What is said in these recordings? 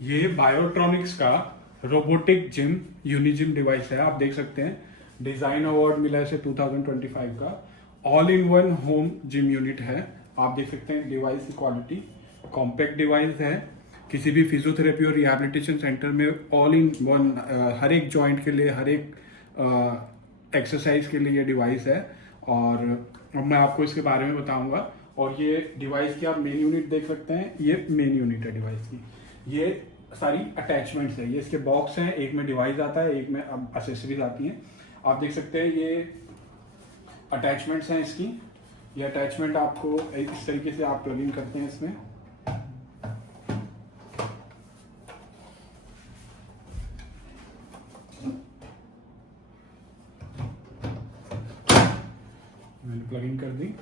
ये बायोट्रॉनिक्स का robotic gym यूनिजिम device है। आप देख सकते हैं डिजाइन अवार्ड मिला है इसे 2025 का। All in one home gym unit है। आप देख सकते हैं डिवाइस की क्वालिटी, कॉम्पैक्ट डिवाइस है। किसी भी फिजियोथेरेपी और रिहैबिलिटेशन सेंटर में ऑल इन वन हर एक जॉइंट के लिए, हर एक एक्सरसाइज के लिए ये डिवाइस है। और अब मैं आपको इसके बारे में बताऊंगा। और ये डिवाइस की आप मेन यूनिट देख सकते हैं, ये मेन यूनिट है डिवाइस की। ये सारी अटैचमेंट्स है, ये इसके बॉक्स हैं, एक में डिवाइस आता है, एक में अब एसेसरीज आती हैं। आप देख सकते हैं ये अटैचमेंट्स हैं इसकी। ये अटैचमेंट आपको इस तरीके से आप प्लग इन करते हैं इसमें। मैंने प्लग इन कर दी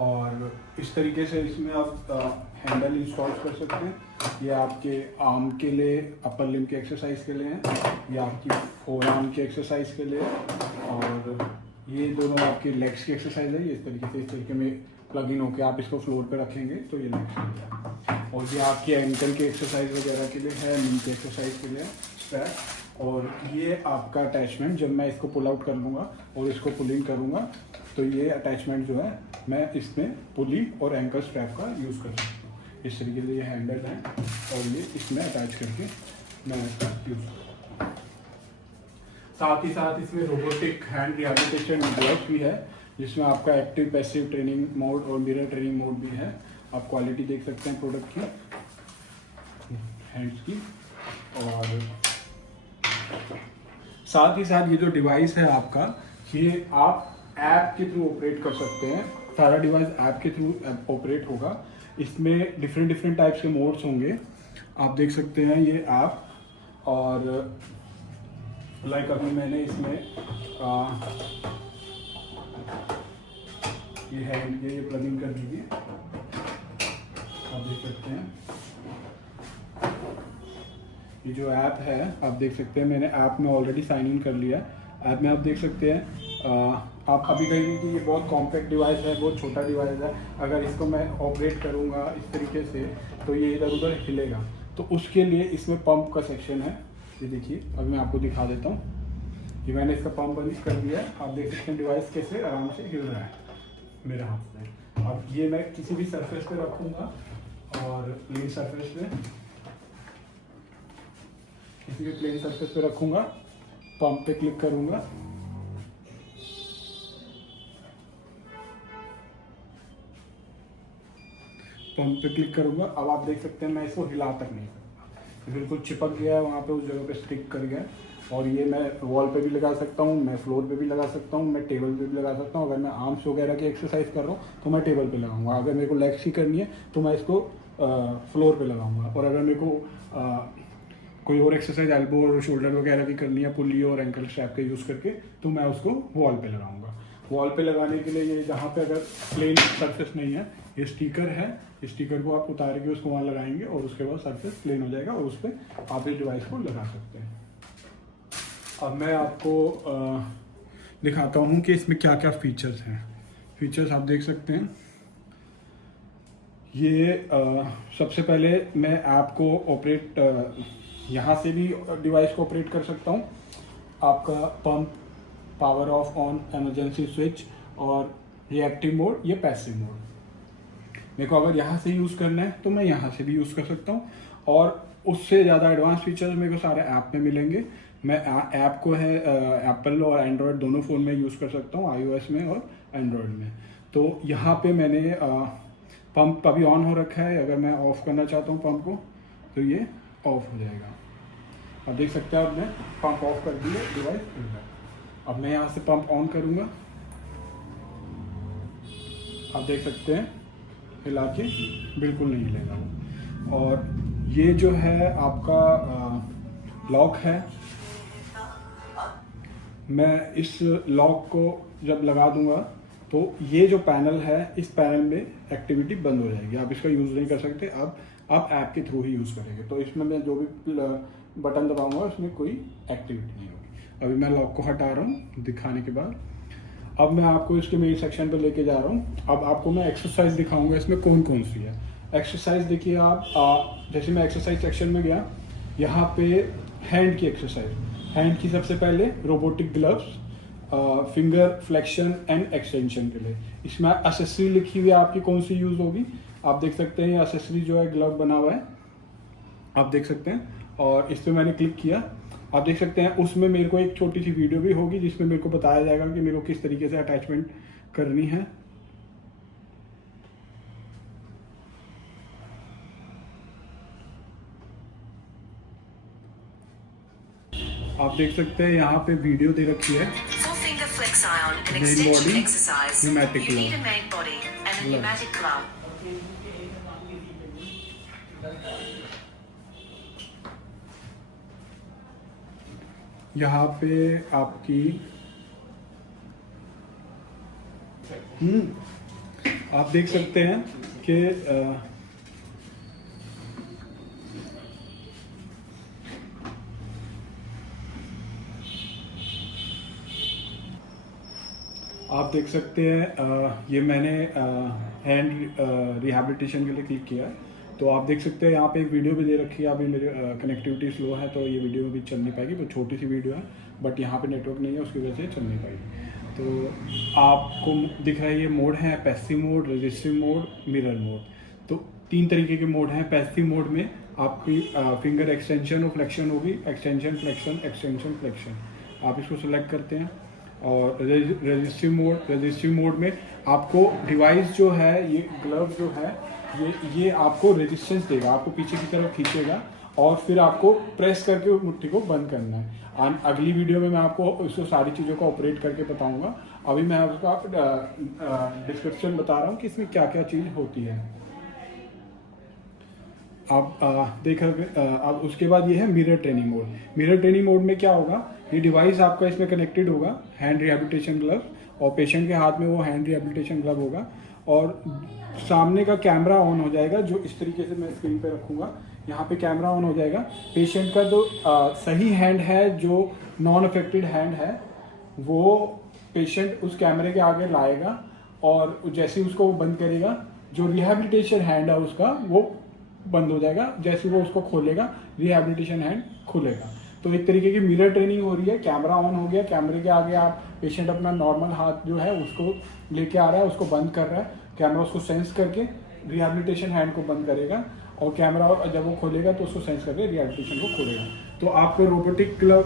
और इस तरीके से इसमें आप हैंडल इंस्टॉल कर सकते हैं। ये आपके आर्म के लिए, अपर लिम्ब के एक्सरसाइज के लिए है, ये आपकी फोर आर्म की एक्सरसाइज के लिए, और ये दोनों आपकी लेग्स की एक्सरसाइज है। ये इस तरीके में प्लग इन होकर आप इसको फ्लोर पे रखेंगे तो ये लेग्स के लिए है। और ये आपकी एंकल की एक्सरसाइज वगैरह के लिए है, नी की एक्सरसाइज के लिए स्ट्रैप। और ये आपका अटैचमेंट, जब मैं इसको पुल आउट कर लूँगा और इसको पुल इन करूँगा तो ये अटैचमेंट जो है मैं इसमें पुली और एंकल स्ट्रैप का यूज़ कर सकता हूँ। इस तरीके से ये हैंडल है और ये इसमें अटैच करके मैं इसका यूज़ करूँगा। साथ ही साथ इसमें रोबोटिक हैंड रिहैबिलिटेशन डिवाइस भी है, जिसमें आपका एक्टिव पैसिव ट्रेनिंग मोड और मिरर ट्रेनिंग मोड भी है। आप क्वालिटी देख सकते हैं प्रोडक्ट की, हैंड्स की। और साथ ही साथ ये जो डिवाइस है आपका, ये आप ऐप के थ्रू ऑपरेट कर सकते हैं। सारा डिवाइस ऐप के थ्रू ऑपरेट होगा। इसमें डिफरेंट टाइप्स के मोड्स होंगे, आप देख सकते हैं ये ऐप। और लाइक अभी मैंने इसमें ये हैंड ये प्लग इन कर दीजिए, आप देख सकते हैं। ये जो ऐप है आप देख सकते हैं, मैंने ऐप में ऑलरेडी साइन इन कर लिया है। ऐप में आप देख सकते हैं आप अभी कहेंगे कि ये बहुत कॉम्पैक्ट डिवाइस है, बहुत छोटा डिवाइस है, अगर इसको मैं ऑपरेट करूँगा इस तरीके से तो ये इधर उधर हिलेगा। तो उसके लिए इसमें पंप का सेक्शन है। ये देखिए, अभी मैं आपको दिखा देता हूँ कि मैंने इसका पंप बंद कर दिया है। आप देख सकते हैं डिवाइस कैसे आराम से हिल रहा है मेरे हाथ में। अब ये मैं किसी भी सरफेस पे रखूँगा और प्लेन सरफेस पे, किसी भी प्लेन सरफेस पे रखूँगा, पंप पे क्लिक करूँगा, पंप पे क्लिक करूंगा। अब आप देख सकते हैं मैं इसको हिला तक नहीं सकता, बिल्कुल चिपक गया है वहाँ पे, उस जगह पे स्टिक कर गया। और ये मैं वॉल पे भी लगा सकता हूँ, मैं फ्लोर पे भी लगा सकता हूँ, मैं टेबल पे भी लगा सकता हूँ। अगर मैं आर्म्स वगैरह की एक्सरसाइज कर रहा हूँ तो मैं टेबल पे लगाऊंगा। अगर मेरे को लेग्स की करनी है तो मैं इसको फ्लोर पे लगाऊंगा। और अगर मेरे को कोई और एक्सरसाइज एल्बो और शोल्डर वगैरह की करनी है पुल्ली और एंकल स्ट्रैप का यूज़ करके, तो मैं उसको वॉल पे लगाऊंगा। वॉल पे लगाने के लिए ये जहाँ पे अगर प्लेन सरफेस नहीं है, ये स्टिकर है, स्टिकर को आप उतार के उसको वहाँ लगाएंगे और उसके बाद सरफेस प्लेन हो जाएगा और उस पर आप इस डिवाइस को लगा सकते हैं। अब मैं आपको दिखाता हूँ कि इसमें क्या क्या फीचर्स हैं। फीचर्स आप देख सकते हैं। ये सबसे पहले मैं ऐप को ऑपरेट यहाँ से भी डिवाइस को ऑपरेट कर सकता हूँ। आपका pump, power of on, emergency switch और रिएक्टिव मोड, ये पैसिव मोड। मेरे को अगर यहाँ से यूज़ करना है तो मैं यहाँ से भी यूज़ कर सकता हूँ। और उससे ज़्यादा एडवांस फीचर्स मेरे को सारे ऐप में मिलेंगे। मैं ऐप को है एप्पल और एंड्रॉयड दोनों फ़ोन में यूज़ कर सकता हूँ, iOS में और एंड्रॉयड में। तो यहाँ पे मैंने पंप अभी ऑन हो रखा है। अगर मैं ऑफ़ करना चाहता हूँ पंप को तो ये ऑफ हो जाएगा। अब देख सकते हैं, अब मैं पंप ऑफ कर दिया, डिवाइस खुल गया। अब मैं यहाँ से पंप ऑन करूँगा, आप देख सकते हैं हिला के बिल्कुल नहीं हिलेगा वो। और ये जो है आपका लॉक है, मैं इस लॉक को जब लगा दूंगा तो ये जो पैनल है, इस पैनल में एक्टिविटी बंद हो जाएगी। आप इसका यूज़ नहीं कर सकते, अब आप ऐप के थ्रू ही यूज़ करेंगे। तो इसमें मैं जो भी बटन दबाऊंगा उसमें कोई एक्टिविटी नहीं होगी। अभी मैं लॉक को हटा रहा हूँ दिखाने के बाद। अब मैं आपको इसके मेन सेक्शन पे लेके जा रहा हूँ। अब आपको मैं एक्सरसाइज दिखाऊंगा इसमें कौन कौन सी है। एक्सरसाइज देखिए आप, जैसे मैं एक्सरसाइज सेक्शन में गया, यहाँ पे हैंड की एक्सरसाइज, हैंड की सबसे पहले robotic gloves, finger flexion and extension के लिए। इसमें एसेसरी लिखी हुई है आपकी कौन सी यूज होगी, आप देख सकते हैं। एसेसरी जो है ग्लव बना हुआ है, आप देख सकते हैं, और इस पर मैंने क्लिक किया, आप देख सकते हैं। उसमें मेरे को एक छोटी सी वीडियो भी होगी जिसमें मेरे को बताया जाएगा कि मेरे को किस तरीके से अटैचमेंट करनी है। आप देख सकते हैं यहाँ पे वीडियो दे रखी है। Main body pneumatic glove. यहाँ पे आपकी आप देख सकते हैं कि आप देख सकते हैं ये मैंने हैंड रिहैबिलिटेशन के लिए क्लिक किया है। तो आप देख सकते हैं यहाँ पे एक वीडियो भी दे रखी है। अभी मेरे कनेक्टिविटी स्लो है तो ये वीडियो भी चल नहीं पाएगी, तो छोटी सी वीडियो है, बट यहाँ पे नेटवर्क नहीं है उसकी वजह से चल नहीं पाएगी। तो आपको दिख रहा है ये मोड है, passive mode, resistive mode, mirror mode. तो 3 तरीके के मोड हैं। पैसिव मोड में आपकी फिंगर एक्सटेंशन और फ्लेक्शन होगी, एक्सटेंशन फ्लेक्शन, एक्सटेंशन फ्लेक्शन, आप इसको सिलेक्ट करते हैं। और रजिस्टिव मोड में आपको डिवाइस जो है, ये ग्लव जो है, ये आपको रेजिस्टेंस देगा, आपको पीछे की तरफ खींचेगा और फिर आपको प्रेस करके मुट्ठी को बंद करना है। अगली वीडियो में मैं आपको इसको सारी चीज़ों को ऑपरेट करके बताऊंगा। अभी मैं आपको डिस्क्रिप्शन बता रहा हूँ कि इसमें क्या क्या चीज़ होती है। आप देख अब उसके बाद ये है mirror training mode. Mirror training mode में क्या होगा, ये डिवाइस आपका इसमें कनेक्टेड होगा, हैंड रिहैबिलिटेशन ग्लव, और पेशेंट के हाथ में वो हैंड रिहैबिलिटेशन ग्लव होगा, और सामने का कैमरा ऑन हो जाएगा, जो इस तरीके से मैं स्क्रीन पे रखूँगा। यहाँ पे कैमरा ऑन हो जाएगा। पेशेंट का जो सही हैंड है, जो नॉन अफेक्टेड हैंड है, वो पेशेंट उस कैमरे के आगे लाएगा, और जैसे ही उसको वो बंद करेगा, जो रिहैबिलिटेशन हैंड है उसका वो बंद हो जाएगा। जैसे वो उसको खोलेगा, रिहैबिलिटेशन हैंड खुलेगा। तो एक तरीके की मिरर ट्रेनिंग हो रही है। कैमरा ऑन हो गया, कैमरे के आगे आप पेशेंट अपना नॉर्मल हाथ जो है उसको लेके आ रहा है, उसको बंद कर रहा है, कैमरा उसको सेंस करके रिहैबिलिटेशन हैंड को बंद करेगा, और कैमरा जब वो खोलेगा तो उसको सेंस करके रिहैबिलिटेशन को खोलेगा। तो आपको रोबोटिक ग्लव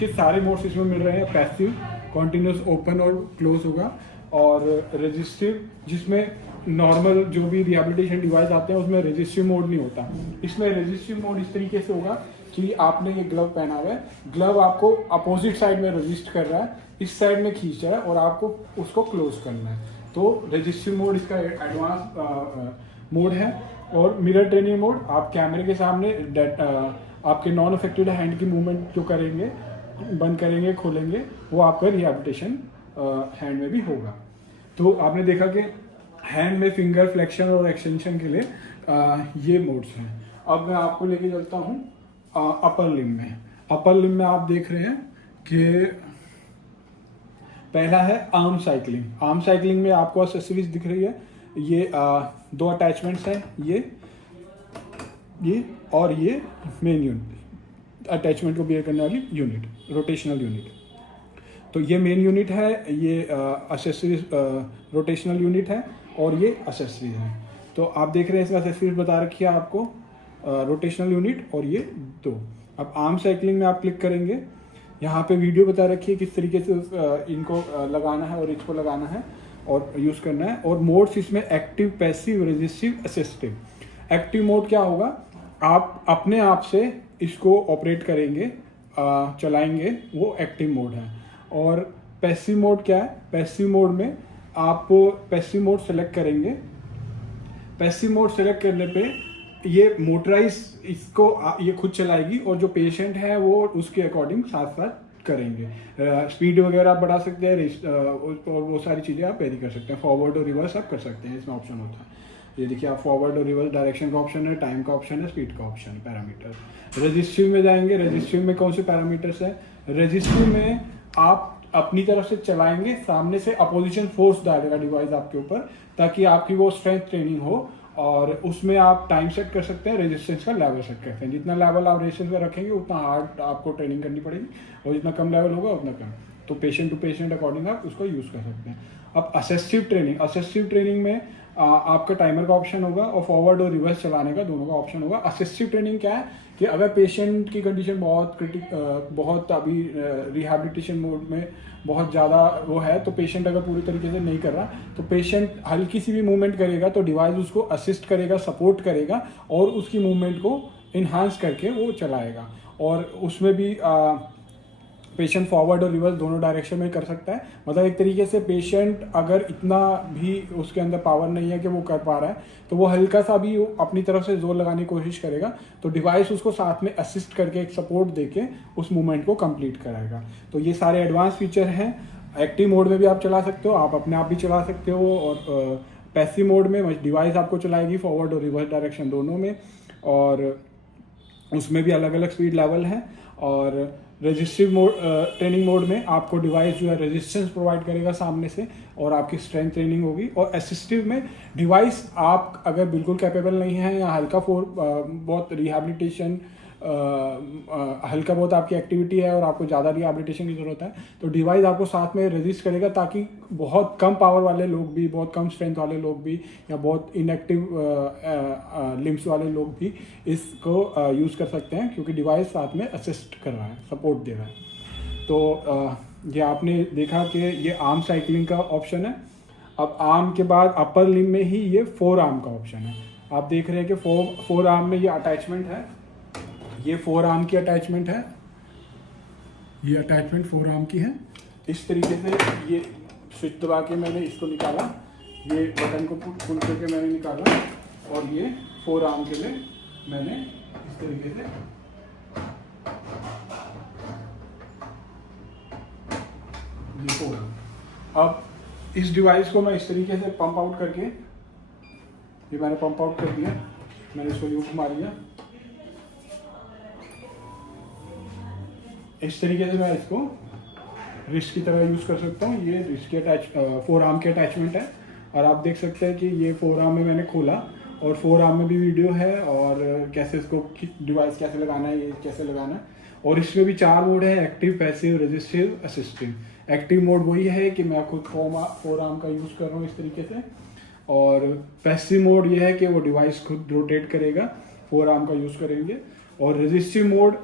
के सारे मोड्स इसमें मिल रहे हैं। पैसिव, कॉन्टिन्यूस ओपन और क्लोज होगा, और रजिस्टिव जिसमें नॉर्मल जो भी रिहैबिलिटेशन डिवाइस आते हैं उसमें रजिस्टिव मोड नहीं होता। इसमें रजिस्टिव मोड इस तरीके से होगा कि आपने ये ग्लव पहना हुआ है, ग्लव आपको अपोजिट साइड में रजिस्ट कर रहा है, इस साइड में खींच रहा है, और आपको उसको क्लोज करना है। तो रजिस्टिव मोड इसका एडवांस मोड है। और मिरर ट्रेनिंग मोड, आप कैमरे के सामने आपके नॉन अफेक्टेड हैंड की मूवमेंट जो करेंगे, बंद करेंगे, खोलेंगे, वो आपका रिहैबिलिटेशन हैंड में भी होगा। तो आपने देखा कि हैंड में फिंगर फ्लेक्शन और एक्सटेंशन के लिए ये मोड्स हैं। अब मैं आपको लेके चलता हूँ अपर लिम्ब में। अपर लिम्ब में आप देख रहे हैं कि पहला है आर्म साइकिलिंग। आर्म साइकिलिंग में आपको एक्सेसरीज दिख रही है। ये 2 अटैचमेंट्स हैं, ये और ये मेन यूनिट, अटैचमेंट को बियर करने वाली यूनिट, रोटेशनल यूनिट। तो ये मेन यूनिट है, ये एक्सेसरीज रोटेशनल यूनिट है, और ये एक्सेसरीज है। तो आप देख रहे हैं इसमें एक्सेसरीज बता रखी है आपको, रोटेशनल यूनिट और ये 2। अब आर्म साइकिलिंग में आप क्लिक करेंगे, यहाँ पे वीडियो बता रखी है किस तरीके से इनको लगाना है और इसको लगाना है और यूज़ करना है। और मोड्स इसमें active, passive, resistive, assistive. Active mode क्या होगा, आप अपने आप से इसको ऑपरेट करेंगे, चलाएंगे, वो एक्टिव मोड है। और पैसिव मोड क्या है, पैसिव मोड में आप पैसिव मोड सेलेक्ट करेंगे। पैसिव मोड सेलेक्ट करने पे ये मोटराइज इसको ये खुद चलाएगी, और जो पेशेंट है वो उसके अकॉर्डिंग साथ साथ करेंगे। स्पीड वगैरह आप बढ़ा सकते हैं, और वो सारी चीज़ें आप वेरी कर सकते हैं। फॉरवर्ड और रिवर्स आप कर सकते हैं, इसमें ऑप्शन होता है। ये देखिए, आप फॉरवर्ड और रिवर्स डायरेक्शन का ऑप्शन है, टाइम का ऑप्शन है, स्पीड का ऑप्शन है, पैरामीटर। रजिस्टिव में जाएंगे, रजिस्टिव में कौन से पैरामीटर्स है, रजिस्टिव में आप अपनी तरफ से चलाएंगे, सामने से अपोजिशन फोर्स डालेगा डिवाइस आपके ऊपर, ताकि आपकी वो स्ट्रेंथ ट्रेनिंग हो। और उसमें आप टाइम सेट कर सकते हैं, रेजिस्टेंस का लेवल सेट कर सकते हैं। जितना लेवल आप रेजिस्टेंस का रखेंगे उतना हार्ड आपको ट्रेनिंग करनी पड़ेगी, और जितना कम लेवल होगा उतना कम। तो पेशेंट टू पेशेंट अकॉर्डिंग आप उसको यूज़ कर सकते हैं। अब असिस्टिव ट्रेनिंग में आपका टाइमर का ऑप्शन होगा और फॉरवर्ड और रिवर्स चलाने का दोनों का ऑप्शन होगा। असिस्टिव ट्रेनिंग क्या है कि अगर पेशेंट की कंडीशन बहुत अभी रिहैबिलिटेशन मोड में बहुत ज़्यादा वो है, तो पेशेंट अगर पूरी तरीके से नहीं कर रहा, तो पेशेंट हल्की सी भी मूवमेंट करेगा तो डिवाइस उसको असिस्ट करेगा, सपोर्ट करेगा और उसकी मूवमेंट को इन्हांस करके वो चलाएगा। और उसमें भी पेशेंट फॉरवर्ड और रिवर्स दोनों डायरेक्शन में कर सकता है। मतलब एक तरीके से पेशेंट अगर इतना भी उसके अंदर पावर नहीं है कि वो कर पा रहा है, तो वो हल्का सा भी अपनी तरफ से जोर लगाने की कोशिश करेगा, तो डिवाइस उसको साथ में असिस्ट करके एक सपोर्ट देके उस मूवमेंट को कंप्लीट कराएगा। तो ये सारे एडवांस फीचर हैं। एक्टिव मोड में भी आप चला सकते हो, आप अपने आप भी चला सकते हो, और पैसिव मोड में डिवाइस आपको चलाएगी फॉरवर्ड और रिवर्स डायरेक्शन दोनों में, और उसमें भी अलग अलग स्पीड लेवल है। और रेजिस्टिव मोड ट्रेनिंग मोड में आपको डिवाइस जो है रेजिस्टेंस प्रोवाइड करेगा सामने से, और आपकी स्ट्रेंथ ट्रेनिंग होगी। और असिस्टिव में डिवाइस आप अगर बिल्कुल कैपेबल नहीं है या बहुत रिहैबिलिटेशन हल्का बहुत आपकी एक्टिविटी है और आपको ज़्यादा रिहैबिलिटेशन की ज़रूरत है, तो डिवाइस आपको साथ में रेजिस्ट करेगा, ताकि बहुत कम पावर वाले लोग भी, बहुत कम स्ट्रेंथ वाले लोग भी, या बहुत इनएक्टिव लिम्स वाले लोग भी इसको यूज़ कर सकते हैं, क्योंकि डिवाइस साथ में असिस्ट कर रहा है, सपोर्ट दे रहा है। तो ये आपने देखा कि ये आर्म साइकिलिंग का ऑप्शन है। अब आर्म के बाद अपर लिम में ही ये फोर आर्म का ऑप्शन है। आप देख रहे हैं कि फोर आर्म में ये अटैचमेंट है, ये फोर आर्म की अटैचमेंट है, ये अटैचमेंट फोर आर्म की है। इस तरीके से ये स्विच दबा के मैंने इसको निकाला, ये बटन को पुल करके मैंने निकाला, और ये फोर आर्म के लिए मैंने इस तरीके से ये फोर आर्म। अब इस डिवाइस को मैं इस तरीके से पंप आउट करके, ये मैंने पंप आउट कर दिया, मैंने इसको यूं घुमा लिया। इस तरीके से मैं इसको रिस्ट की तरह यूज़ कर सकता हूँ। ये रिस्ट की फोर आर्म की अटैचमेंट है, और आप देख सकते हैं कि ये फोर आर्म में मैंने खोला, और फोर आर्म में भी वीडियो है, और कैसे इसको डिवाइस कैसे लगाना है, ये कैसे लगाना है। और इसमें भी 4 मोड है: active, passive, resistive, assistive. Active mode वही है कि मैं खुद फोर आर्म का यूज़ कर रहा हूँ इस तरीके से, और पैसिव मोड ये है कि वो डिवाइस खुद रोटेट करेगा, फोर आर्म का यूज़ करेंगे। और रेजिस्टिव मोड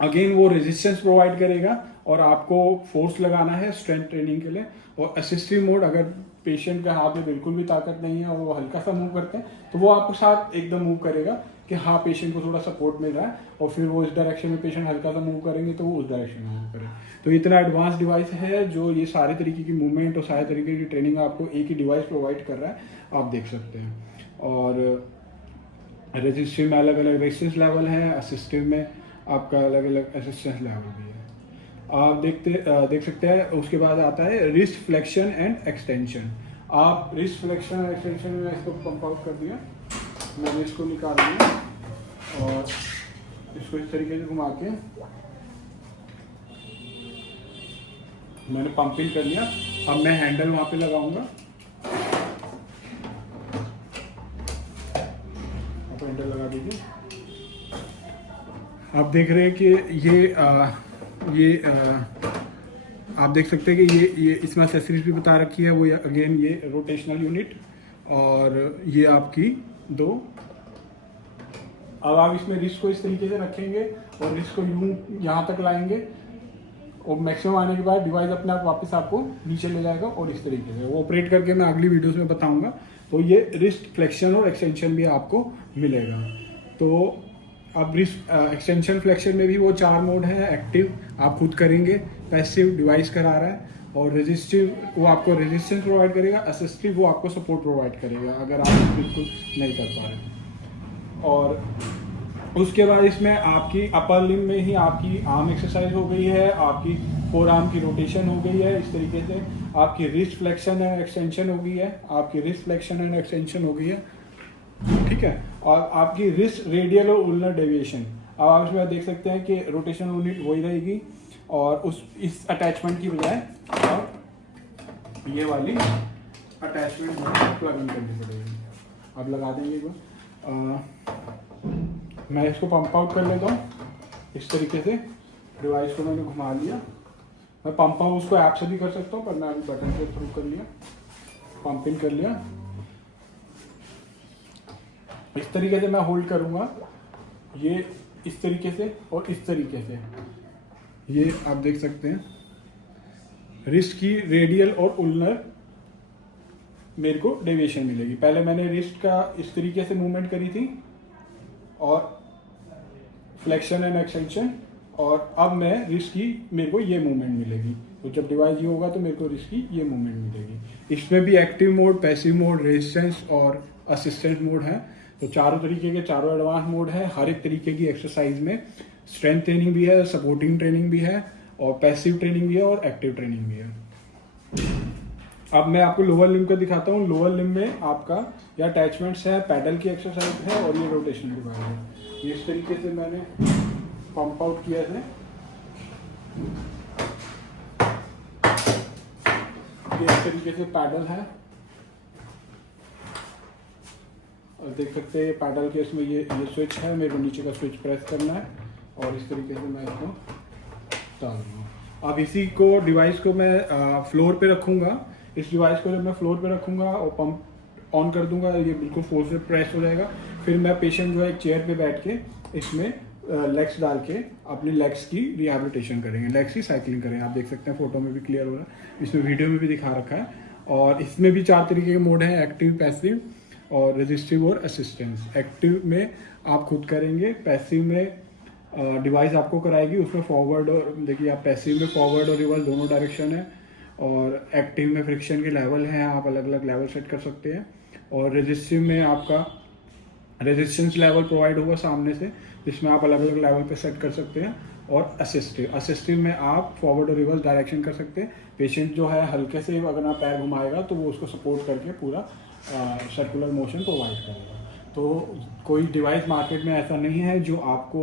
अगेन वो रेजिस्टेंस प्रोवाइड करेगा, और आपको फोर्स लगाना है स्ट्रेंथ ट्रेनिंग के लिए। और असिस्टिव मोड, अगर पेशेंट के हाथ में बिल्कुल भी ताकत नहीं है और वो हल्का सा मूव करते हैं, तो वो आपको साथ एकदम मूव करेगा कि हाँ पेशेंट को थोड़ा सपोर्ट मिल रहा है, और फिर वो इस डायरेक्शन में पेशेंट हल्का सा मूव करेंगे तो वो उस डायरेक्शन में मूव करें। तो इतना एडवांस डिवाइस है जो ये सारे तरीके की मूवमेंट और सारे तरीके की ट्रेनिंग आपको एक ही डिवाइस प्रोवाइड कर रहा है, आप देख सकते हैं। और रेजिस्टिव में अलग अलग रेजिस्टेंस लेवल है, असिस्टिव में आपका अलग अलग असिस्टेंस लेवल भी है, आप देख सकते हैं। उसके बाद आता है रिस्ट फ्लेक्शन एंड एक्सटेंशन। आप रिस्ट फ्लेक्शन एंड एक्सटेंशन में इसको पंप आउट कर दिया, मैंने इसको निकाल दिया, और इसको इस तरीके से घुमा के मैंने पंपिंग कर लिया। अब मैं हैंडल वहाँ पे लगाऊंगा, आप हैंडल लगा दीजिए। आप देख रहे हैं कि आप देख सकते हैं कि ये इसमें एक्सेसरीज भी बता रखी है। वो अगेन ये रोटेशनल यूनिट, और ये आपकी 2। अब आप इसमें रिस्ट को इस तरीके से रखेंगे और रिस्ट को यूं यहाँ तक लाएंगे, और मैक्सिमम आने के बाद डिवाइस अपने आप वापस आपको नीचे ले जाएगा, और इस तरीके से वो ऑपरेट करके मैं अगली वीडियोस में बताऊंगा। तो ये रिस्ट फ्लेक्शन और एक्सटेंशन भी आपको मिलेगा। तो अब रिस्ट एक्सटेंशन फ्लेक्शन में भी वो 4 मोड है: एक्टिव आप खुद करेंगे, पैसिव डिवाइस करा रहा है, और रेजिस्टिव वो आपको रेजिस्टेंस प्रोवाइड करेगा, असिस्टिव वो आपको सपोर्ट प्रोवाइड करेगा अगर आप बिल्कुल नहीं कर पा रहे। और उसके बाद इसमें आपकी अपर लिम में ही आपकी आर्म एक्सरसाइज हो गई है, आपकी फोर आर्म की रोटेशन हो गई है, इस तरीके से आपकी रिस्ट फ्लेक्शन एंड एक्सटेंशन हो गई है, आपकी रिस्ट फ्लेक्शन एंड एक्सटेंशन हो गई है, ठीक है। और आपकी रिस्ट रेडियल और उलनर डेविएशन, अब आप इसमें देख सकते हैं कि रोटेशनल यूनिट वही रहेगी, और इस अटैचमेंट की बजाय अब ये वाली अटैचमेंट प्लग इन करनी पड़ेगी। अब लगा देंगे एक बार। मैं इसको पंप आउट कर लेता हूँ इस तरीके से। डिवाइस को मैंने घुमा लिया। मैं पंप आउट उसको ऐप से भी कर सकता हूँ, पर मैं अभी बटन के थ्रू कर लिया, पंप इन कर लिया। इस तरीके से मैं होल्ड करूँगा, ये इस तरीके से और इस तरीके से। ये आप देख सकते हैं रिस्ट की रेडियल और उल्नर मेरे को डेविएशन मिलेगी। पहले मैंने रिस्ट का इस तरीके से मूवमेंट करी थी और फ्लेक्शन एंड एक्सटेंशन, और अब मैं रिस्ट की मेरे को ये मूवमेंट मिलेगी। तो जब डिवाइस ये होगा तो मेरे को रिस्ट की ये मूवमेंट मिलेगी। इसमें भी active mode, passive mode, resistance और असिस्टेंट मोड है। तो चारों तरीके के चारों एडवांस मोड है। हर एक तरीके की एक्सरसाइज में स्ट्रेंथ ट्रेनिंग भी है, सपोर्टिंग ट्रेनिंग भी है, और पैसिव ट्रेनिंग भी है, और एक्टिव ट्रेनिंग भी है। अब मैं आपको लोअर लिम्ब का दिखाता हूँ। लोअर लिम्ब में आपका ये अटैचमेंट्स है, पैडल की एक्सरसाइज है, और ये रोटेशनल डिवाइस है। ये इस तरीके से मैंने पंप आउट किया है। ये इस तरीके से पैडल है, और देख सकते हैं पैडल के इसमें ये स्विच है। मेरे को नीचे का स्विच प्रेस करना है और इस तरीके से मैं इसको डाल दूँगा। अब इसी को डिवाइस को मैं फ्लोर पे रखूँगा। इस डिवाइस को जब मैं फ्लोर पे रखूँगा और पंप ऑन कर दूंगा, ये बिल्कुल फोर्स से प्रेस हो जाएगा। फिर मैं पेशेंट जो है एक चेयर पे बैठ के इसमें लेग्स डाल के अपने लेग्स की रिहैबिलिटेशन करेंगे, लेग्स की साइकिलिंग करेंगे। आप देख सकते हैं फोटो में भी क्लियर हो रहा है, इसमें वीडियो में भी दिखा रखा है। और इसमें भी 4 तरीके के मोड हैं, एक्टिव, पैसिव और रेजिस्टिव और असिस्टेंस। एक्टिव में आप खुद करेंगे, पैसिव में डिवाइस आपको कराएगी। उसमें फॉरवर्ड और देखिए आप पैसिव में फॉरवर्ड और रिवर्स दोनों डायरेक्शन है, और एक्टिव में फ्रिक्शन के लेवल हैं, आप अलग अलग लेवल सेट कर सकते हैं। और रेजिस्टिव में आपका रेजिस्टेंस लेवल प्रोवाइड होगा सामने से, जिसमें आप अलग अलग लेवल पे सेट कर सकते हैं। और असिस्टिव में आप फॉरवर्ड और रिवर्स डायरेक्शन कर सकते हैं। पेशेंट जो है हल्के से अगर आप पैर घुमाएगा तो वो उसको सपोर्ट करके पूरा सर्कुलर मोशन प्रोवाइड करेगा। तो कोई डिवाइस मार्केट में ऐसा नहीं है जो आपको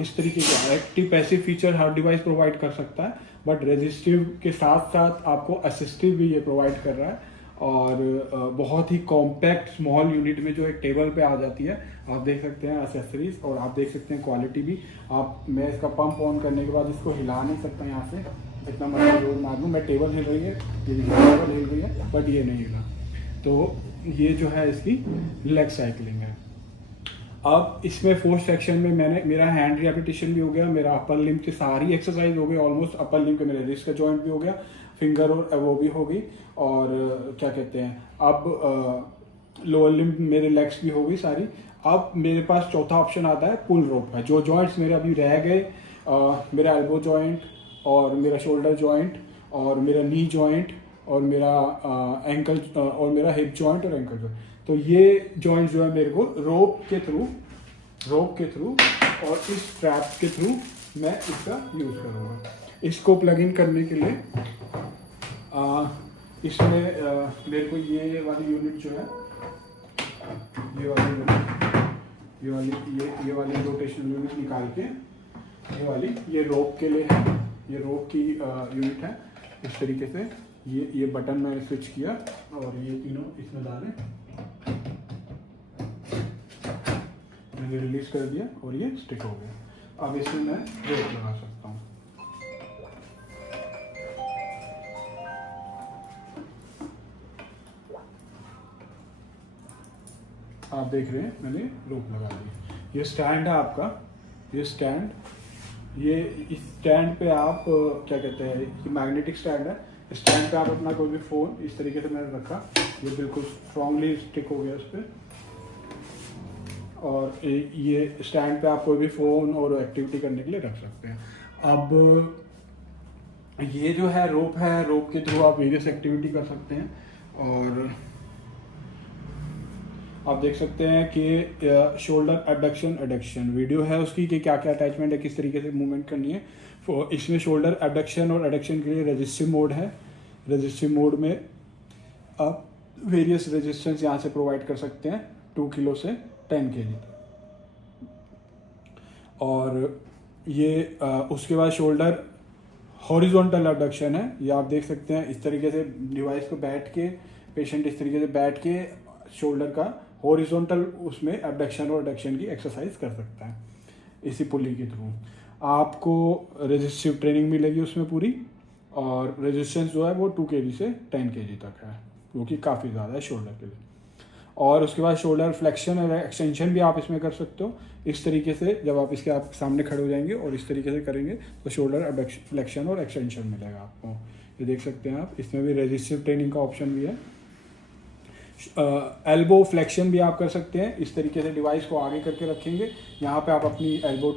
इस तरीके के एक्टिव पैसिव फीचर हर डिवाइस प्रोवाइड कर सकता है, बट रेजिस्टिव के साथ साथ आपको असिस्टिव भी ये प्रोवाइड कर रहा है। और बहुत ही कॉम्पैक्ट स्मॉल यूनिट में जो एक टेबल पे आ जाती है। आप देख सकते हैं एसेसरीज, और आप देख सकते हैं क्वालिटी भी। मैं इसका पंप ऑन करने के बाद इसको हिला नहीं सकता यहाँ से, इतना मर्जी जोर मार लूँ। मैं टेबल हिल रही है, टेबल हिल रही है, बट ये नहीं हिला। तो ये जो है इसकी लेग साइकिलिंग है। अब इसमें फोर्थ सेक्शन में मेरा हैंड रिहैबिलिटेशन भी हो गया, मेरा अपर लिम्ब की सारी एक्सरसाइज हो गई ऑलमोस्ट। अपर लिम्ब के मेरे रिस्ट का जॉइंट भी हो गया, फिंगर और वो भी हो गई, और क्या कहते हैं अब लोअर लिम्ब मेरे लेग्स भी हो गई सारी। अब मेरे पास चौथा ऑप्शन आता है पुल रोप का। जो जॉइंट्स मेरे अभी रह गए, मेरा एल्बो जॉइंट और मेरा शोल्डर जॉइंट और मेरा नी जॉइंट और मेरा एंकल और मेरा हिप जॉइंट और एंकल जॉइंट, तो ये जॉइंट्स जो है मेरे को रोप के थ्रू और इस स्ट्रैप के थ्रू मैं इसका यूज़ करूँगा। इसको प्लग इन करने के लिए इसमें मेरे को ये वाली यूनिट जो है, ये वाली रोटेशनल यूनिट निकाल के ये रोप के लिए है, ये रोप की यूनिट है। इस तरीके से ये बटन मैंने स्विच किया और ये तीनों इसमें डाले, मैंने रिलीज कर दिया और ये स्टिक हो गया। अब इसमें मैं रोप लगा सकता हूँ। आप देख रहे हैं मैंने रोप लगा दी। ये स्टैंड है आपका, ये स्टैंड, ये इस स्टैंड पे आप क्या कहते हैं, ये मैग्नेटिक स्टैंड है। स्टैंड पे आप अपना कोई भी फ़ोन इस तरीके से मैंने रखा, ये बिल्कुल स्ट्रांगली स्टिक हो गया इस पर। और ये स्टैंड पे आप कोई भी फ़ोन और एक्टिविटी करने के लिए रख सकते हैं। अब ये जो है रोप के थ्रू आप वेरियस एक्टिविटी कर सकते हैं। और आप देख सकते हैं कि शोल्डर एबडक्शन एडक्शन वीडियो है उसकी, कि क्या क्या अटैचमेंट है, किस तरीके से मूवमेंट करनी है। इसमें शोल्डर एबडक्शन और एडक्शन के लिए रेजिस्टिव मोड है। रेजिस्टिव मोड में आप वेरियस रेजिस्टेंस यहाँ से प्रोवाइड कर सकते हैं, 2 किलो से 10 kg। और ये उसके बाद शोल्डर हॉरिजॉन्टल एबडक्शन है, ये आप देख सकते हैं। इस तरीके से डिवाइस को बैठ के पेशेंट इस तरीके से बैठ के शोल्डर का हॉरिजॉन्टल उसमें एबडक्शन और एडक्शन की एक्सरसाइज कर सकता है इसी पुली के थ्रू। आपको रेजिस्टिव ट्रेनिंग मिलेगी उसमें पूरी, और रेजिस्टेंस जो है वो 2 kg से 10 kg तक है, जो कि काफ़ी ज़्यादा है शोल्डर के लिए। और उसके बाद शोल्डर फ्लेक्शन और एक्सटेंशन भी आप इसमें कर सकते हो। इस तरीके से जब आप इसके आप सामने खड़े हो जाएंगे और इस तरीके से करेंगे तो शोल्डर फ्लेक्शन और एक्सटेंशन मिलेगा आपको। ये देख सकते हैं आप, इसमें भी रेजिस्टिव ट्रेनिंग का ऑप्शन भी है। एल्बो फ्लेक्शन भी आप कर सकते हैं। इस तरीके से डिवाइस को आगे करके रखेंगे, यहाँ पे आप अपनी एल्बो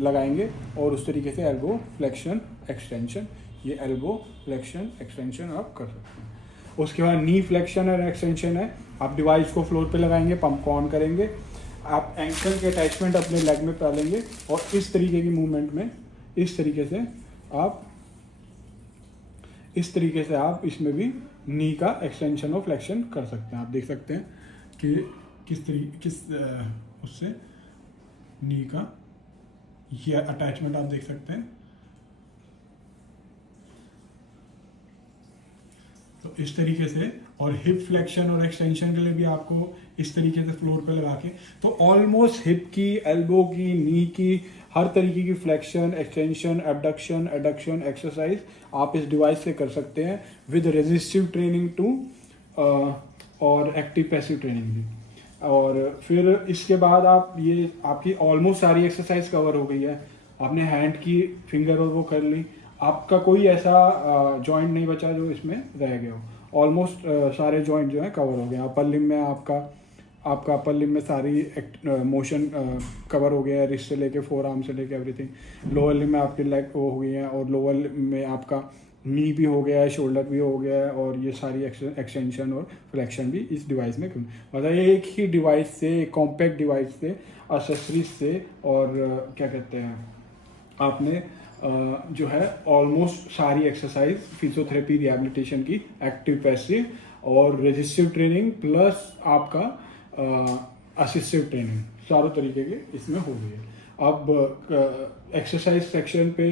लगाएंगे और उस तरीके से एल्बो फ्लेक्शन एक्सटेंशन, ये एल्बो फ्लेक्शन एक्सटेंशन आप कर सकते हैं। उसके बाद नी फ्लेक्शन और एक्सटेंशन है, आप डिवाइस को फ्लोर पे लगाएंगे, पंप को ऑन करेंगे, आप एंकल के अटैचमेंट अपने लेग में डालेंगे और इस तरीके की मूवमेंट में इस तरीके से आप इसमें भी नी का एक्सटेंशन और फ्लेक्शन कर सकते हैं। आप देख सकते हैं कि उससे नी का ये अटैचमेंट आप देख सकते हैं। तो इस तरीके से, और हिप फ्लेक्शन और एक्सटेंशन के लिए भी आपको इस तरीके से फ्लोर पे लगा के, तो ऑलमोस्ट हिप की, एल्बो की, नी की, हर तरीके की flexion, extension, abduction, adduction exercise आप इस डिवाइस से कर सकते हैं विद रेजिस्टिव ट्रेनिंग टू और एक्टिव पैसिव ट्रेनिंग भी। और फिर इसके बाद आप ये आपकी ऑलमोस्ट सारी एक्सरसाइज कवर हो गई है। आपने हैंड की फिंगर और वो कर ली, आपका कोई ऐसा जॉइंट नहीं बचा जो इसमें रह गया हो। ऑलमोस्ट सारे जॉइंट जो है कवर हो गए। अपर लिम में आपका अपर लिम में सारी मोशन कवर हो गया है, रिस्ट से लेके फोर आर्म से लेके एवरीथिंग। लोअर लिम में आपकी लेग वो हो गई है, और लोअर लिम में आपका नी भी हो गया है, शोल्डर भी हो गया है, और ये सारी एक्सटेंशन और फ्लेक्शन भी इस डिवाइस में मतलब एक ही डिवाइस से, एक कॉम्पैक्ट डिवाइस से, एक्सेसरीज से, और क्या कहते हैं आपने जो है ऑलमोस्ट सारी एक्सरसाइज फिजियोथेरेपी रिहैबिलिटेशन की, एक्टिव पैसिव और रेजिस्टिव ट्रेनिंग प्लस आपका असिस्टिव ट्रेनिंग, चारों तरीके के इसमें हो गई है। अब एक्सरसाइज सेक्शन पे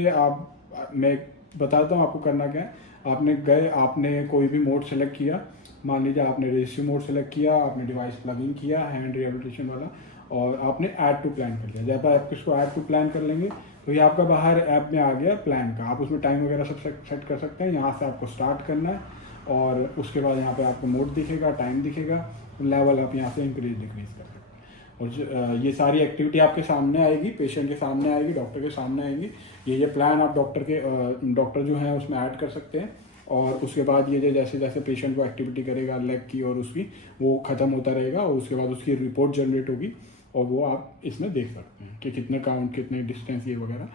मैं बताता हूँ आपको करना क्या है। आपने कोई भी मोड सेलेक्ट किया, मान लीजिए आपने रेजिस्टिव मोड सेलेक्ट किया, आपने डिवाइस प्लगिंग किया हैंड रिहैबिलिटेशन वाला, और आपने ऐड टू प्लान कर लिया। जब आप इसको ऐड टू प्लान कर लेंगे तो ये आपका बाहर ऐप में आ गया प्लान का। आप उसमें टाइम वगैरह सब सेट कर सकते हैं। यहाँ से आपको स्टार्ट करना है, और उसके बाद यहाँ पे आपको मोड दिखेगा, टाइम दिखेगा, लेवल आप यहाँ से इंक्रीज डिक्रीज कर सकते हैं। और ये सारी एक्टिविटी आपके सामने आएगी, पेशेंट के सामने आएगी, डॉक्टर के सामने आएगी। ये प्लान आप डॉक्टर जो है उसमें ऐड कर सकते हैं। और उसके बाद ये जैसे जैसे पेशेंट को एक्टिविटी करेगा लेग की और उसकी, वो ख़त्म होता रहेगा, और उसके बाद उसकी रिपोर्ट जनरेट होगी, और वो आप इसमें देख सकते हैं कि कितने काउंट, कितने डिस्टेंस, ये वगैरह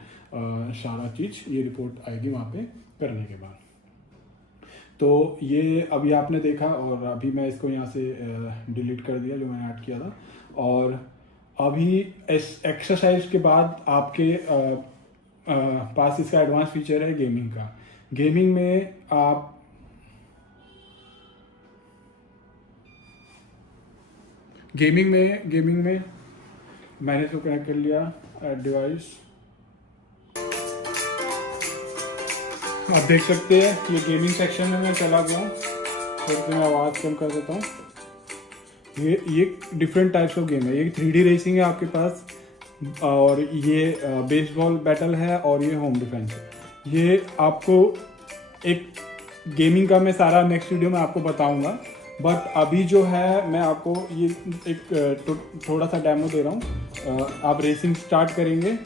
सारा चीज़ ये रिपोर्ट आएगी वहाँ पे करने के बाद। तो ये अभी आपने देखा, और अभी मैं इसको यहाँ से डिलीट कर दिया जो मैंने ऐड किया था। और अभी इस एक्सरसाइज के बाद आपके पास इसका एडवांस फीचर है गेमिंग का। गेमिंग में गेमिंग में मैंने इसको कनेक्ट कर लिया डिवाइस। आप देख सकते हैं कि ये गेमिंग सेक्शन में मैं चला गया हूँ, तो मैं आवाज़ कम कर देता हूँ। ये डिफरेंट टाइप्स ऑफ गेम है। ये 3D रेसिंग है आपके पास, और ये बेसबॉल बैटल है, और ये होम डिफेंस है। ये आपको एक गेमिंग का मैं सारा नेक्स्ट वीडियो में आपको बताऊंगा, बट अभी जो है मैं आपको ये एक थोड़ा सा डेमो दे रहा हूँ। आप रेसिंग स्टार्ट करेंगे।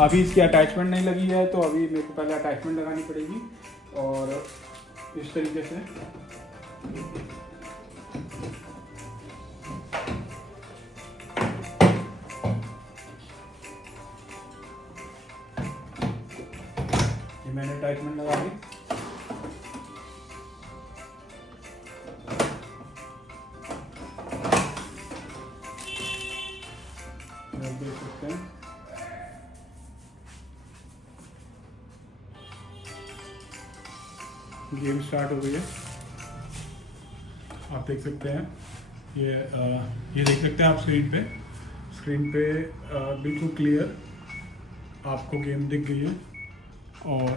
अभी इसकी अटैचमेंट नहीं लगी है, तो अभी मेरे को पहले अटैचमेंट लगानी पड़ेगी, और इस तरीके से ये मैंने अटैचमेंट लगा दी। देख सकते हैं गेम स्टार्ट हो गई है। आप देख सकते हैं ये देख सकते हैं आप स्क्रीन पे बिल्कुल क्लियर आपको गेम दिख गई है। और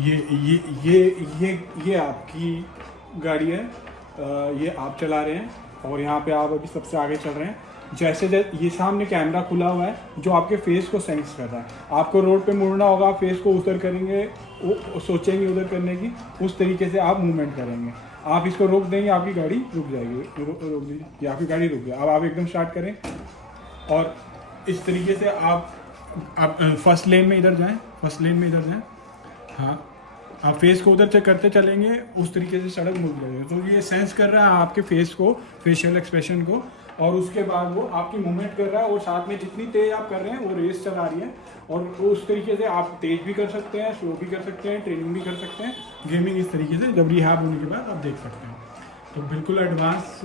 ये आपकी गाड़ी है, ये आप चला रहे हैं और यहाँ पे आप अभी सबसे आगे चल रहे हैं। जैसे ये सामने कैमरा खुला हुआ है जो आपके फेस को सेंस कर रहा है। आपको रोड पे मुड़ना होगा, आप फेस को उधर करेंगे, वो सोचेंगे उधर करने की, उस तरीके से आप मूवमेंट करेंगे। आप इसको रोक देंगे, आपकी गाड़ी रुक जाएगी। रोक दीजिए, ये आपकी गाड़ी रुक गई। अब आप एकदम स्टार्ट करें और इस तरीके से आप फर्स्ट लेन में इधर जाएं, फर्स्ट लेन में इधर जाएं। हाँ, आप फेस को उधर से करते चलेंगे, उस तरीके से सड़क मुड़ जाएगी। तो ये सेंस कर रहा है आपके फेस को, फेशियल एक्सप्रेशन को, और उसके बाद वो आपकी मूवमेंट कर रहा है। और साथ में जितनी तेज आप कर रहे हैं वो रेस चला रही है। और उस तरीके से आप तेज भी कर सकते हैं, स्लो भी कर सकते हैं, ट्रेनिंग भी कर सकते हैं। गेमिंग इस तरीके से जब रिहैब होने के बाद आप देख सकते हैं। तो बिल्कुल एडवांस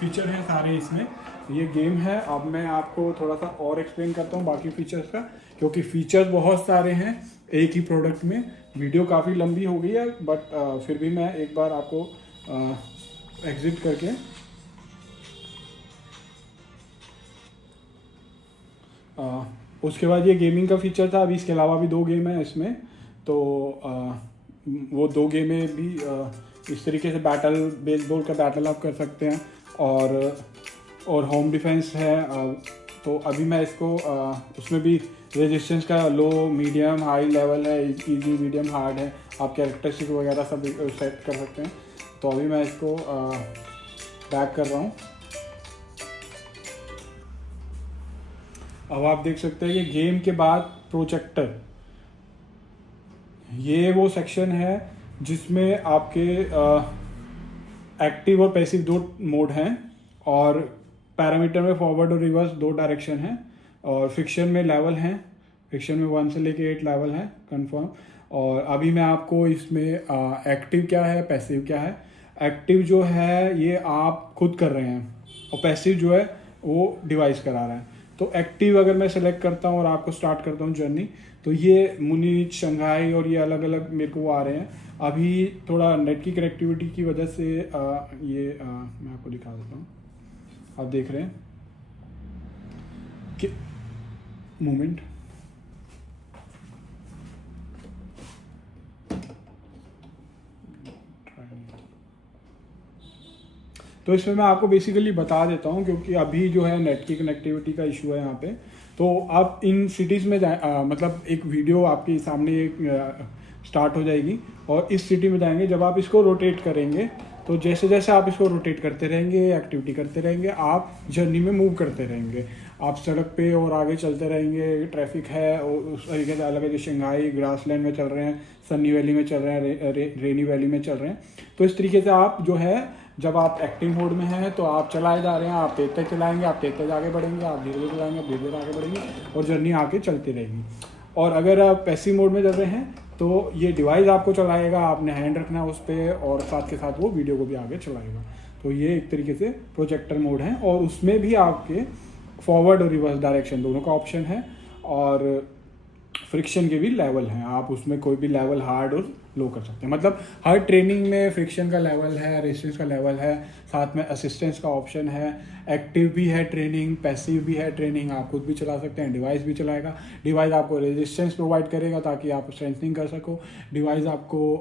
फीचर हैं सारे इसमें। ये गेम है। अब मैं आपको थोड़ा सा और एक्सप्लेन करता हूँ बाकी फीचर्स का, क्योंकि फीचर्स बहुत सारे हैं एक ही प्रोडक्ट में। वीडियो काफ़ी लंबी हो गई है, बट फिर भी मैं एक बार आपको एग्जिट करके उसके बाद ये गेमिंग का फीचर था। अभी इसके अलावा भी 2 गेम हैं इसमें। तो वो 2 गेमें भी इस तरीके से बेसबॉल का बैटल आप कर सकते हैं। और होम डिफेंस है। तो अभी मैं इसको उसमें भी रेजिस्टेंस का लो, मीडियम, हाई लेवल है, इजी, मीडियम, हार्ड है। आप कैरेक्टरिस्टिक वगैरह सब सेट कर सकते हैं। तो अभी मैं इसको बैक कर रहा हूँ। अब आप देख सकते हैं कि गेम के बाद प्रोजेक्टर, ये वो सेक्शन है जिसमें आपके एक्टिव और पैसिव 2 मोड हैं। और पैरामीटर में फॉरवर्ड और रिवर्स 2 डायरेक्शन हैं। और फिक्शन में लेवल हैं, फिक्शन में 1 से लेके 8 लेवल हैं कंफर्म। और अभी मैं आपको इसमें एक्टिव क्या है, पैसिव क्या है। एक्टिव जो है ये आप खुद कर रहे हैं, और पैसिव जो है वो डिवाइस करा रहा है। तो एक्टिव अगर मैं सेलेक्ट करता हूँ और आपको स्टार्ट करता हूँ जर्नी, तो ये मुनीच, शंघाई और ये अलग अलग मेरे को आ रहे हैं। अभी थोड़ा नेट की कनेक्टिविटी की वजह से मैं आपको दिखा देता हूँ। आप देख रहे हैं कि मूवमेंट, तो इसमें मैं आपको बेसिकली बता देता हूँ, क्योंकि अभी जो है नेट की कनेक्टिविटी का इशू है यहाँ पे। तो आप इन सिटीज़ में मतलब एक वीडियो आपके सामने स्टार्ट हो जाएगी और इस सिटी में जाएंगे। जब आप इसको रोटेट करेंगे, तो जैसे जैसे आप इसको रोटेट करते रहेंगे, एक्टिविटी करते रहेंगे, आप जर्नी में मूव करते रहेंगे। आप सड़क पे और आगे चलते रहेंगे। ट्रैफिक है और उस तरीके से अलग अलग, शंघाई ग्रासलैंड में चल रहे हैं, सनी वैली में चल रहे हैं, रेनी वैली में चल रहे हैं। तो इस तरीके से आप जो है, जब आप एक्टिव मोड में हैं तो आप चलाए जा रहे हैं, आप तेज तेज चलाएंगे, आप तेज तेज आगे बढ़ेंगे, आप धीरे धीरे चलाएंगे, आप धीरे धीरे आगे बढ़ेंगे, और जर्नी आगे चलती रहेगी। और अगर आप पैसिव मोड में चल रहे हैं तो ये डिवाइस आपको चलाएगा, आपने हैंड रखना है उस पर, और साथ के साथ वो वीडियो को भी आगे चलाएगा। तो ये एक तरीके से प्रोजेक्टर मोड है। और उसमें भी आपके फॉरवर्ड और रिवर्स डायरेक्शन दोनों का ऑप्शन है। और फ्रिक्शन के भी लेवल हैं, आप उसमें कोई भी लेवल हार्ड और लो कर सकते हैं। मतलब हर ट्रेनिंग में फ्रिक्शन का लेवल है, रेजिस्टेंस का लेवल है, साथ में असिस्टेंस का ऑप्शन है। एक्टिव भी है ट्रेनिंग, पैसिव भी है ट्रेनिंग, आप खुद भी चला सकते हैं, डिवाइस भी चलाएगा। डिवाइस आपको रेजिस्टेंस प्रोवाइड करेगा ताकि आप स्ट्रेंथनिंग कर सको। डिवाइस आपको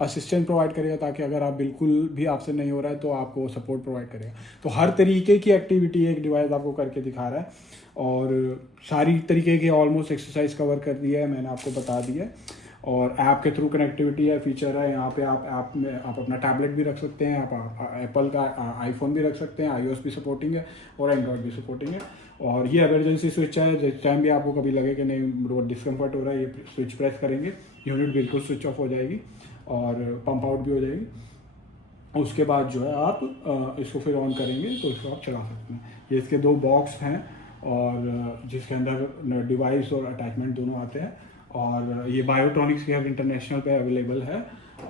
असिस्टेंस प्रोवाइड करेगा ताकि अगर आप बिल्कुल भी आपसे नहीं हो रहा है तो आपको सपोर्ट प्रोवाइड करेगा। तो हर तरीके की एक्टिविटी एक डिवाइस आपको करके दिखा रहा है। और सारी तरीके की ऑलमोस्ट एक्सरसाइज कवर कर दिया है, मैंने आपको बता दिया है। और ऐप के थ्रू कनेक्टिविटी है, फीचर है। यहाँ पे आप ऐप में आप अपना टैबलेट भी रख सकते हैं, आप एप्पल का आईफोन भी रख सकते हैं, iOS भी सपोर्टिंग है और एंड्रॉयड भी सपोर्टिंग है। और ये इमरजेंसी स्विच है, जिस टाइम भी आपको कभी लगे कि नहीं डिस्कम्फर्ट हो रहा है, ये स्विच प्रेस करेंगे, यूनिट बिल्कुल स्विच ऑफ हो जाएगी और पंप आउट भी हो जाएगी। उसके बाद जो है आप इसको फिर ऑन करेंगे तो इसको आप चला सकते हैं। ये इसके 2 बॉक्स हैं और जिसके अंदर डिवाइस और अटैचमेंट दोनों आते हैं। और ये बायोट्रॉनिक्स के इंटरनेशनल पे अवेलेबल है।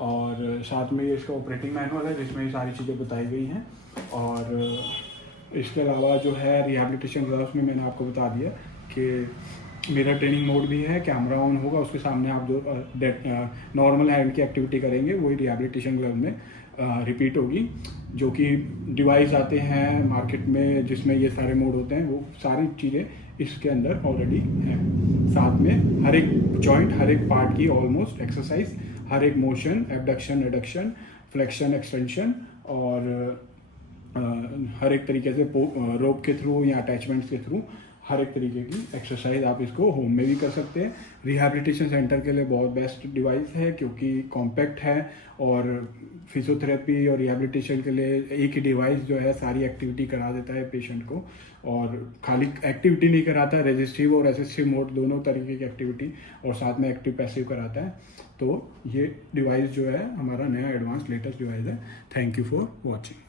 और साथ में ये इसका ऑपरेटिंग मैनुअल है जिसमें ये सारी चीज़ें बताई गई हैं। और इसके अलावा जो है रिहैबिलिटेशन ग्राफ्स में मैंने आपको बता दिया कि मिरर ट्रेनिंग मोड भी है, कैमरा ऑन होगा, उसके सामने आप जो नॉर्मल हैंड की एक्टिविटी करेंगे वही रिहैबिलिटेशन ग्लव में रिपीट होगी। जो कि डिवाइस आते हैं मार्केट में जिसमें ये सारे मोड होते हैं, वो सारी चीज़ें इसके अंदर ऑलरेडी हैं। साथ में हर एक जॉइंट, हर एक पार्ट की ऑलमोस्ट एक्सरसाइज, हर एक motion, abduction, adduction, flexion, extension और हर एक तरीके से रोप के थ्रू या अटैचमेंट्स के थ्रू हर एक तरीके की एक्सरसाइज आप इसको होम में भी कर सकते हैं। रिहैबिलिटेशन सेंटर के लिए बहुत बेस्ट डिवाइस है क्योंकि कॉम्पैक्ट है और फिजियोथेरेपी और रिहैबिलिटेशन के लिए एक ही डिवाइस जो है सारी एक्टिविटी करा देता है पेशेंट को। और खाली एक्टिविटी नहीं कराता है, रेजिस्टिव और असिस्टिव मोड दोनों तरीके की एक्टिविटी और साथ में एक्टिव पैसिव कराता है। तो ये डिवाइस जो है हमारा नया एडवांस लेटेस्ट डिवाइस है। Thank you for watching.